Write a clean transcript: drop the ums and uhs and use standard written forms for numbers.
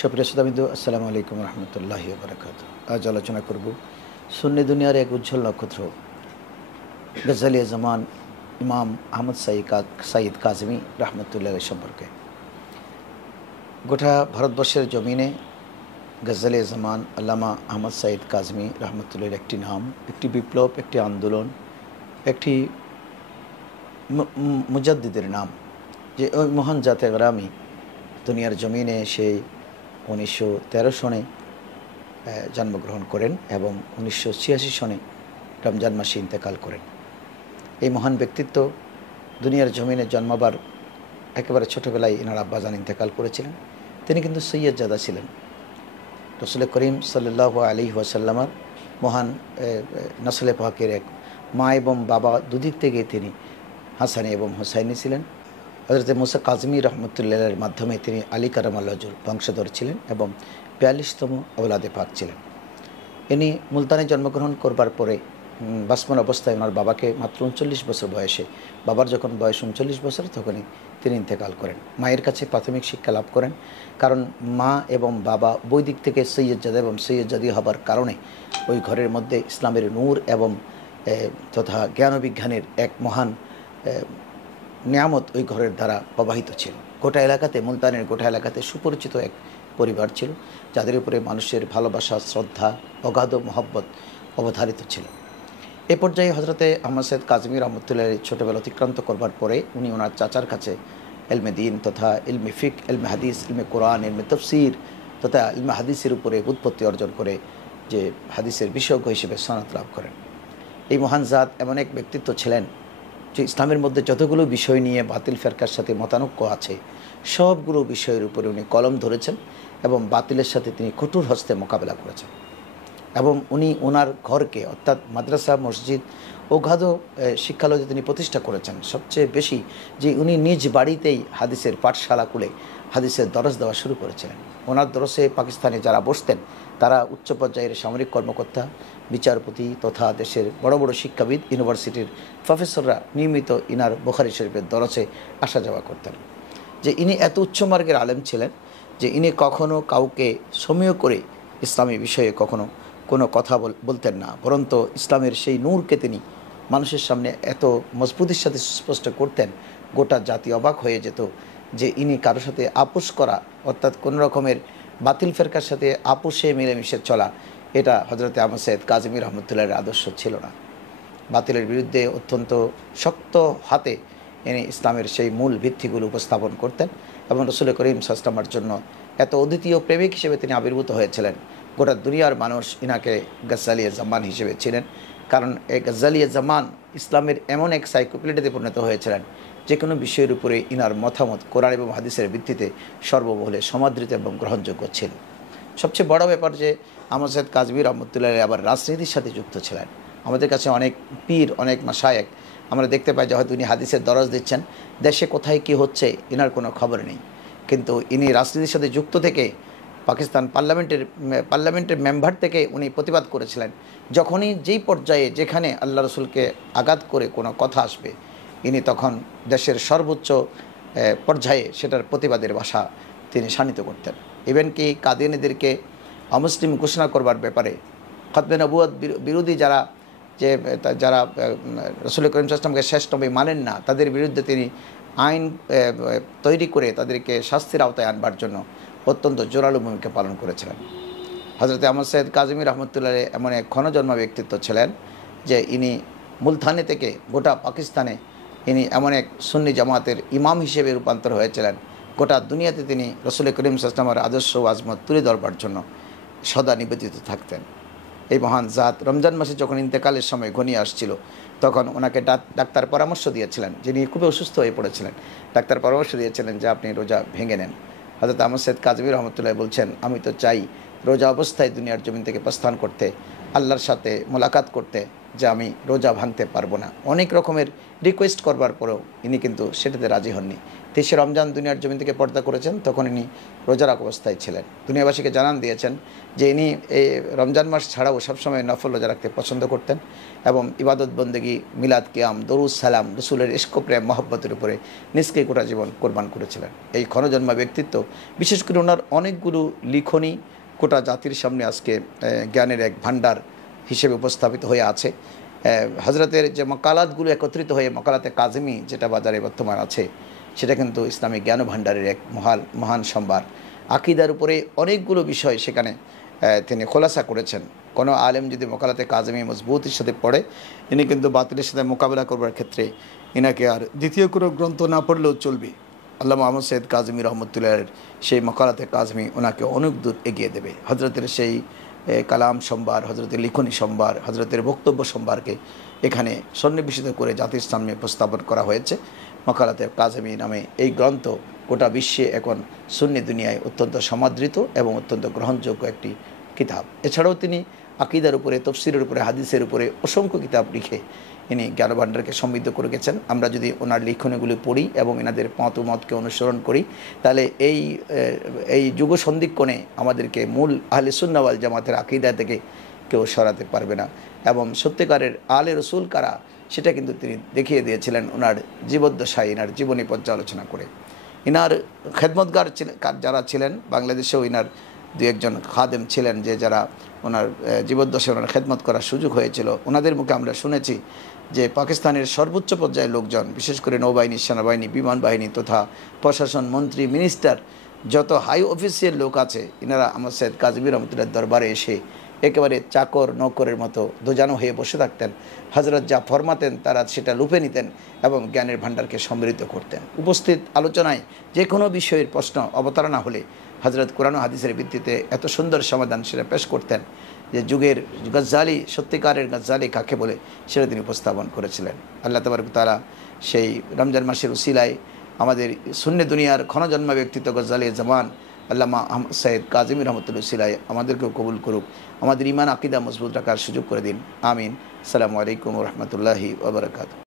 সুপ্রিয় শ্রোতাবৃন্দ, আসসালামু আলাইকুম রহমতুল্লাহি বারাকাতুহু। আজ আলোচনা করব সুন্নি দুনিয়ার এক উজ্জ্বল নক্ষত্র গজ্জালিয়ে জামান ইমাম আহমদ সাঈদ কাজেমী রহমতুল্লাহ সম্পর্কে। গোটা ভারতবর্ষের জমিনে গজ্জালিয়ে জামান আল্লামা আহমদ সাঈদ কাজেমী রহমতুল্লাহর একটি নাম, একটি বিপ্লব, একটি আন্দোলন, একটি মুজাদ্দিদের নাম। যে ওই মহান জাতে গ্রামী দুনিয়ার জমিনে সেই 1913 সনে জন্মগ্রহণ করেন এবং 1986 সনে রমজান মাসে ইন্তেকাল করেন। এই মহান ব্যক্তিত্ব দুনিয়ার জমিনে জন্মাবার একেবারে ছোটোবেলায় এনার আব্বাজান ইন্তেকাল করেছিলেন। তিনি কিন্তু সৈয়দজাদা ছিলেন। রসুল করিম সাল্লাল্লাহু আলাইহি ওয়াসাল্লামের মহান নসলে পাকের এক মা এবং বাবা দুদিক থেকে তিনি হাসানি এবং হোসাইনি ছিলেন। হযরত মুসা কাজেমী রহমতুল্লাহের মাধ্যমে তিনি আলী কারামাল্লাহুর বংশধর ছিলেন এবং 42তম আওলাদে পাক ছিলেন। ইনি মুলতানে জন্মগ্রহণ করবার পরে বাসমন অবস্থায় ওনার বাবাকে মাত্র 39 বছর বয়সে, বাবার যখন বয়স 39 বছর তখনই তিনি ইন্তেকাল করেন। মায়ের কাছে প্রাথমিক শিক্ষা লাভ করেন, কারণ মা এবং বাবা বৈদিক থেকে সৈয়দজাদা এবং সৈয়দজাদি হবার কারণে ওই ঘরের মধ্যে ইসলামের নূর এবং তথা জ্ঞান বিজ্ঞানের এক মহান নিয়ামত ওই ঘরের দ্বারা প্রবাহিত ছিল। গোটা এলাকাতে, মুলতানের গোটা এলাকাতে সুপরিচিত এক পরিবার ছিল, যাদের উপরে মানুষের ভালোবাসা, শ্রদ্ধা, অগাধ মহব্বত অবধারিত ছিল। এ পর্যায়ে হজরতে আহমদ সাঈদ কাজেমী রহমতুল্লাহ ছোটোবেলা অতিক্রান্ত করবার পরে উনি ওনার চাচার কাছে ইলমে দিন তথা ইলমে ফিক, ইলমে হাদিস, ইলমে কোরআন, ইলমে তফসির তথা ইলমে হাদিসের উপরে উৎপত্তি অর্জন করে যে হাদিসের বিশেষজ্ঞ হিসেবে সনদ লাভ করেন। এই মহান জাত এমন এক ব্যক্তিত্ব ছিলেন যে ইসলামের মধ্যে যতগুলো বিষয় নিয়ে বাতিল ফেরকার সাথে মতানৈক্য আছে সবগুলো বিষয়ের উপরে উনি কলম ধরেছেন এবং বাতিলের সাথে তিনি কঠোর হস্তে মোকাবেলা করেছেন। এবং উনি ওনার ঘরকে অর্থাৎ মাদ্রাসা, মসজিদ, অগাধ শিক্ষালয় তিনি প্রতিষ্ঠা করেছেন। সবচেয়ে বেশি যে উনি নিজ বাড়িতেই হাদিসের পাঠশালা খুলে হাদিসের দরস দেওয়া শুরু করেছিলেন। ওনার দরসে পাকিস্তানে যারা বসতেন তারা উচ্চ পর্যায়ের সামরিক কর্মকর্তা, বিচারপতি তথা দেশের বড় বড় শিক্ষাবিদ, ইউনিভার্সিটির প্রফেসররা নিয়মিত ইনার বুখারী শরীফের দরসে আসা যাওয়া করতেন। যে ইনি এত উচ্চমার্গের আলেম ছিলেন যে ইনি কখনো কাউকে সমীহ করে ইসলামী বিষয়ে কখনো কোনো কথা বলতেন না, বরন্ত ইসলামের সেই নূরকে তিনি মানুষের সামনে এত মজবুতির সাথে সুস্পষ্ট করতেন, গোটা জাতি অবাক হয়ে যেত যে ইনি কারোর সাথে আপোষ করা অর্থাৎ কোনো রকমের বাতিল ফেরকার সাথে আপোষে মিলেমিশে চলা, এটা হজরতে আহমদ সাঈদ কাজেমী রহমতুল্লাহের আদর্শ ছিল না। বাতিলের বিরুদ্ধে অত্যন্ত শক্ত হাতে ইনি ইসলামের সেই মূল ভিত্তিগুলো উপস্থাপন করতেন এবং রসুল করিম সাল্লাল্লাহু জন্য এত অদ্বিতীয় প্রেমিক হিসেবে তিনি আবির্ভূত হয়েছিলেন। গোটা দুনিয়ার মানুষ ইনাকে গজ্জালিয়ে জামান হিসেবে ছিলেন, কারণ এই গজ্জালিয়ে জামান ইসলামের এমন এক সাইক্লোপিডিয়াতে পরিণত হয়েছিলেন যে কোনো বিষয়ের উপরে ইনার মতামত কোরআন এবং হাদিসের ভিত্তিতে সর্বমহলে সমাদৃত এবং গ্রহণযোগ্য ছিল। সবচেয়ে বড় ব্যাপার যে আহমদ সাঈদ কাজেমী রহমতুল্লাহ আবার রাজনীতির সাথে যুক্ত ছিলেন। আমাদের কাছে অনেক পীর, অনেক মাশায়েখ আমরা দেখতে পাই যে হয়তো উনি হাদিসের দরজ দিচ্ছেন, দেশে কোথায় কী হচ্ছে ইনার কোনো খবর নেই, কিন্তু ইনি রাজনীতির সাথে যুক্ত থেকে পাকিস্তান পার্লামেন্টের মেম্বার থেকে উনি প্রতিবাদ করেছিলেন। যখনই যেই পর্যায়ে যেখানে আল্লাহ রসুলকে আঘাত করে কোনো কথা আসবে ইনি তখন দেশের সর্বোচ্চ পর্যায়ে সেটার প্রতিবাদের ভাষা তিনি শানিত করতেন। ইভেন কি কাদিয়ানীদেরকে অমুসলিম ঘোষণা করবার ব্যাপারে খতবে নবুয়ত বিরোধী যারা রসুল করিম সাল্লাল্লাহু আলাইহি ওয়াসাল্লামকে শেষ নবী মানেন না তাদের বিরুদ্ধে তিনি আইন তৈরি করে তাদেরকে শাস্তির আওতায় আনবার জন্য অত্যন্ত জোরালো ভূমিকা পালন করেছিলেন। হজরতে আহমদ সাঈদ কাজেমী রহমতুল্লাহ এমন এক ক্ষণজন্মা ব্যক্তিত্ব ছিলেন যে ইনি মুলতানে থেকে গোটা পাকিস্তানে ইনি এমন এক সুন্নি জামাতের ইমাম হিসেবে রূপান্তর হয়েছিলেন। গোটা দুনিয়াতে তিনি রসুল করিম সাল্লাল্লাহু আলাইহি ওয়াসাল্লামের আদর্শ ও আজমত তুলে ধরবার জন্য সদা নিবেদিত থাকতেন। এই মহান জাত রমজান মাসে যখন ইন্তেকালের সময় ঘনিয়ে আসছিল তখন ওনাকে ডাক্তার পরামর্শ দিয়েছিলেন, যিনি খুবই অসুস্থ হয়ে পড়েছিলেন। ডাক্তার পরামর্শ দিয়েছিলেন যে আপনি রোজা ভেঙে নেন। হযরত আহমদ সাঈদ কাজেমী রহমতুল্লাহ বলছেন, আমি তো চাই রোজা অবস্থায় দুনিয়ার জমিন থেকে প্রস্থান করতে, আল্লাহর সাথে মোলাকাত করতে, যে আমি রোজা ভাঙতে পারবো না। অনেক রকমের রিকোয়েস্ট করবার পরেও ইনি কিন্তু সেটাতে রাজি হননি। 23শে রমজান দুনিয়ার জমিন থেকে পর্দা করেছেন, তখন ইনি রোজা রাখা অবস্থায় ছিলেন। দুনিয়াবাসীকে জানান দিয়েছেন যে ইনি এই রমজান মাস ছাড়াও সবসময় নফল রোজা রাখতে পছন্দ করতেন এবং ইবাদত বন্দেগী, মিলাদ, কিয়াম, দরুদ সালাম, রসুলের ইশক প্রেম মহব্বতের উপরে নিজকে গোটা জীবন কোরবান করেছিলেন। এই ক্ষণজন্মা ব্যক্তিত্ব, বিশেষ করে ওনার অনেকগুলো লিখনী গোটা জাতির সামনে আজকে জ্ঞানের এক ভাণ্ডার হিসেবে উপস্থাপিত হয়ে আছে। হজরতের যে মকালাতগুলো একত্রিত হয়ে মকালাতে কাজেমি যেটা বাজারে বর্তমান আছে, সেটা কিন্তু ইসলামিক জ্ঞান ভাণ্ডারের এক মহান সম্ভার। আকিদার উপরে অনেকগুলো বিষয় সেখানে তিনি খোলাসা করেছেন। কোনো আলেম যদি মকালাতে কাজেমি মজবুতির সাথে পড়ে, ইনি কিন্তু বাতিলের সাথে মোকাবেলা করবার ক্ষেত্রে ইনাকে আর দ্বিতীয় কোনো গ্রন্থ না পড়লেও চলবে। আল্লামা আহমদ সৈয়দ কাজেমি রহমতুল্লাহের সেই মকালাতে কাজেমি ওনাকে অনেক দূর এগিয়ে দেবে। হজরতের সেই কালাম সম্ভার, হজরতের লিখনী সম্ভার, হজরতের বক্তব্য সম্ভারকে এখানে সন্নিবেশিত করে জাতির সামনে উপস্থাপন করা হয়েছে। মকালাতে কাজেমি নামে এই গ্রন্থ গোটা বিশ্বে এখন সুন্নি দুনিয়ায় অত্যন্ত সমাদৃত এবং অত্যন্ত গ্রহণযোগ্য একটি কিতাব। এছাড়াও তিনি আকিদার উপরে, তফসিরের উপরে, হাদিসের উপরে অসংখ্য কিতাব লিখে ইনি জ্ঞানভাণ্ডারকে সমৃদ্ধ করে গেছেন। আমরা যদি ওনার লিখনীগুলি পড়ি এবং এনাদের মতকে অনুসরণ করি, তাহলে এই যুগ সন্ধিক্ষণে আমাদেরকে মূল আহলে সুন্নাহ ওয়াল জামাতের আকিদা থেকে কেউ সরাতে পারবে না। এবং সত্যিকারের আলে রসুল কারা, সেটা কিন্তু তিনি দেখিয়ে দিয়েছিলেন ওনার জীবদ্দশায়, এনার জীবনী পর্যালোচনা করে। ইনার খেদমতগার যারা ছিলেন, বাংলাদেশেও ইনার দু একজন খাদেম ছিলেন যে যারা ওনার জীবদ্দশায় ওনার খেদমত করার সুযোগ হয়েছিল। ওনাদের মুখে আমরা শুনেছি যে পাকিস্তানের সর্বোচ্চ পর্যায়ের লোকজন, বিশেষ করে নৌবাহিনী, সেনাবাহিনী, বিমান বাহিনী তথা প্রশাসন, মন্ত্রী, মিনিস্টার, যত হাই অফিসিয়াল লোক আছে, ইনারা আহমদ সৈয়দ কাজেমি রহমতুল্লাহর দরবারে এসে একেবারে চাকর নৌকরের মতো দোজানো হয়ে বসে থাকতেন। হজরত যা ফরমাতেন তারা সেটা লুপে নিতেন এবং জ্ঞানের ভাণ্ডারকে সমৃদ্ধ করতেন। উপস্থিত আলোচনায় যে কোনো বিষয়ের প্রশ্ন অবতারণা হলে হজরত কোরআন ও হাদিসের ভিত্তিতে এত সুন্দর সমাধান সেটা পেশ করতেন যে যুগের গজ্জালি, সত্যিকারের গজ্জালি কাকে বলে, সেটা তিনি উপস্থাপন করেছিলেন। আল্লাহ তাবারক তাআলা সেই রমজান মাসের উসিলায় আমাদের সুন্নি দুনিয়ার ক্ষণজন্মা ব্যক্তিত্ব গজ্জালি জামান আল্লামা আহমদ সৈয়দ কাজেমি রহমতুল্লাহ সিলাই আমাদেরকেও কবুল করুক, আমাদের ঈমান আকিদা মজবুত রাখার সুযোগ করে দিন। আমিন। আসসালামু আলাইকুম ওয়া রাহমাতুল্লাহি ওয়া বারাকাতুহু।